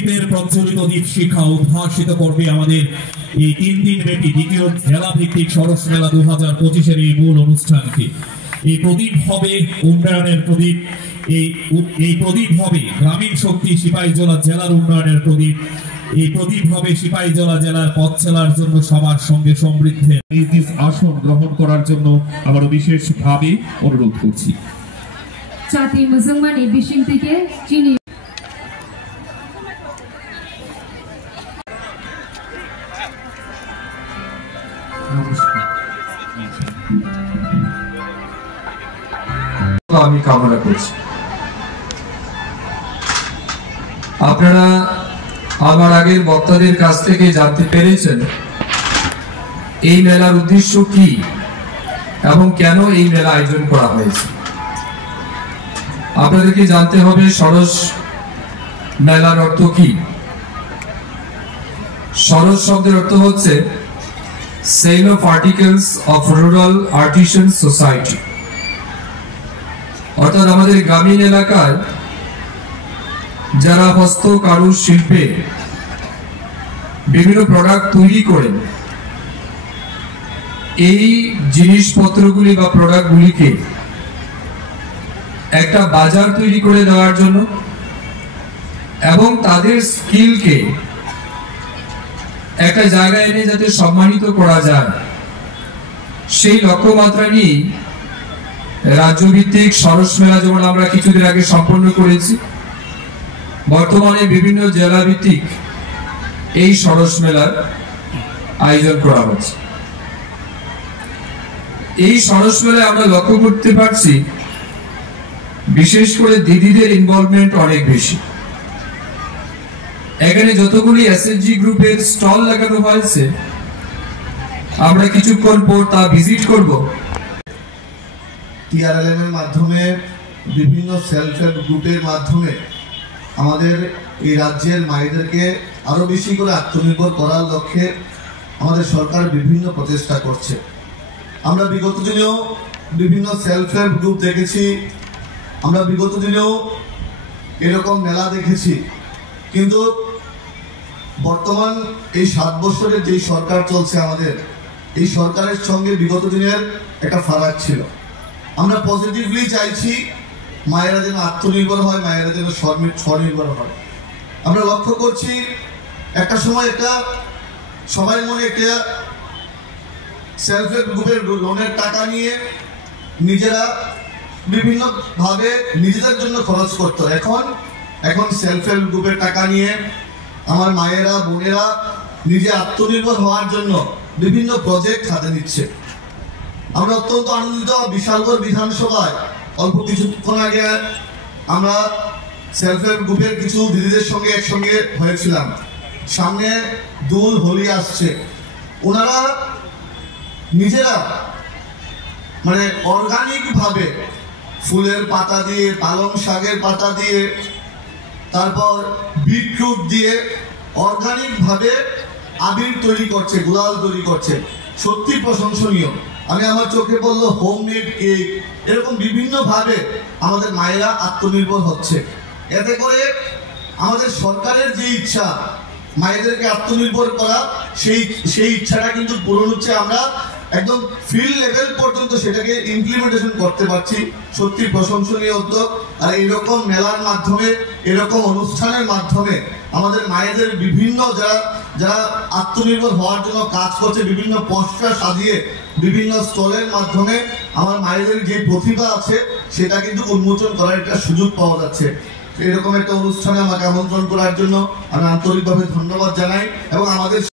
প্রজ্বলিত দ্বীপ শিক্ষা উদ্ভাসিত করবে আমাদের এই 3 দিন ব্যাপী দ্বিতীয় জেলা ভিত্তিক সরস মেলা 2025-এর এই মূল অনুষ্ঠানকে। এই প্রদীপ হবে উন্নয়নের প্রদীপ, এই প্রদীপ হবে গ্রামীণ শক্তি সিপাহীজলা জেলার উন্নয়নের প্রদীপ, এই প্রদীপ হবে সিপাহীজলা জেলার পথ চলার জন্য সবার সঙ্গে সমৃদ্ধের নিজ আসন গ্রহণ করার জন্য আমরা বিশেষভাবে অনুরোধ করছি। জাতি মুসলমান এই বিশিং থেকে চিনি আমি কামনা করছি। আপনারা আমার আগের বক্তাদের কাছ থেকে জানতে পেরেছেন এই মেলার উদ্দেশ্য কি এবং কেন এই মেলা আয়োজন করা হয়েছে। আপনাদেরকে জানতে হবে সরস মেলার অর্থ কি। সরস শব্দের অর্থ হচ্ছে sale of articles of rural artisan society, অর্থাৎ আমাদের গ্রামীণ এলাকার যারা হস্ত কারু শিল্পে বিভিন্ন প্রোডাক্ট তৈরি করেন, এই জিনিসপত্রগুলি বা প্রোডাক্টগুলিকে একটা বাজার তৈরি করে দেওয়ার জন্য এবং তাদের স্কিলকে একটা জায়গায় এনে যাতে সম্মানিত করা যায়, সেই লক্ষ্যমাত্রা নিয়ে রাজ্যভিত্তিক সরস মেলা যেমন আমরা কিছুদিন আগে সম্পন্ন করেছি, বর্তমানে বিভিন্ন জেলা ভিত্তিক এই সরস মেলার আয়োজন করা হচ্ছে। এই সরস মেলায় আমরা লক্ষ্য করতে পারছি বিশেষ করে দিদিদের ইনভলভমেন্ট অনেক বেশি। এখানে যতগুলি এসএসজি গ্রুপের স্টল লাগানো হয়েছে, আমরা কিছুক্ষণ পর তা ভিজিট করব। টিআরএলএম এর মাধ্যমে বিভিন্ন সেলফ হেল্প গ্রুপের মাধ্যমে আমাদের এই রাজ্যের মায়েদেরকে আরো বেশি করে আত্মনির্ভর করার লক্ষ্যে আমাদের সরকার বিভিন্ন প্রচেষ্টা করছে। আমরা বিগত দিনেও বিভিন্ন সেলফ হেল্প গ্রুপ দেখেছি, আমরা বিগত দিনেও এরকম মেলা দেখেছি, কিন্তু বর্তমান এই 7 বছরের যে সরকার চলছে আমাদের, এই সরকারের সঙ্গে বিগত দিনের একটা ফারাক ছিল। আমরা পজিটিভলি চাইছি মায়েরা যেন আত্মনির্ভর হয়, মায়েরা যেন স্বনির্ভর হয়। আমরা লক্ষ্য করছি একটা সময় একটা সবাই মনে একটা সেলফ হেল্প গ্রুপের লোনের টাকা নিয়ে নিজেরা বিভিন্নভাবে নিজেদের জন্য খরচ করতো। এখন সেলফ হেল্প গ্রুপের টাকা নিয়ে আমার মায়েরা বোনেরা নিজে আত্মনির্ভর হওয়ার জন্য বিভিন্ন প্রজেক্ট হাতে নিচ্ছে। আমরা অত্যন্ত আনন্দিত। বিশালগড় বিধানসভায় অল্প কিছুক্ষণ আগে আমরা সেলফ হেল্প গ্রুপের কিছু দিদিদের সঙ্গে একসঙ্গে হয়েছিলাম। সামনে দোল হোলি আসছে, ওনারা নিজেরা মানে অর্গানিক ভাবে ফুলের পাতা দিয়ে, পালং শাকের পাতা দিয়ে, তারপর বিটরুট দিয়ে অর্গানিক ভাবে আবির তৈরি করছে, গুলাল তৈরি করছে। সত্যি প্রশংসনীয়। আমি আমার চোখে বললো হোমমেড কেক, এরকম বিভিন্ন ভাবে আমাদের মায়েরা আত্মনির্ভর হচ্ছে। এতে করে আমাদের সরকারের যে ইচ্ছা মায়েদেরকে আত্মনির্ভর করা, সেই ইচ্ছাটা কিন্তু পূরণ হচ্ছে। আমরা একদম ফিল্ড লেভেল পর্যন্ত সেটাকে ইমপ্লিমেন্টেশন করতে পারছি। সত্যি প্রশংসনীয় উদ্যোগ। আর এইরকম মেলার মাধ্যমে, এরকম অনুষ্ঠানের মাধ্যমে আমাদের মায়েদের বিভিন্ন যারা আত্মনির্ভর হওয়ার জন্য কাজ করছে, বিভিন্ন পোস্টার সাজিয়ে বিভিন্ন স্টলের মাধ্যমে আমার মায়েদের যে প্রতিভা আছে সেটা কিন্তু উন্মোচন করার একটা সুযোগ পাওয়া যাচ্ছে। এরকম একটা অনুষ্ঠানে আমাকে আমন্ত্রণ করার জন্য আমি আন্তরিকভাবে ধন্যবাদ জানাই এবং আমাদের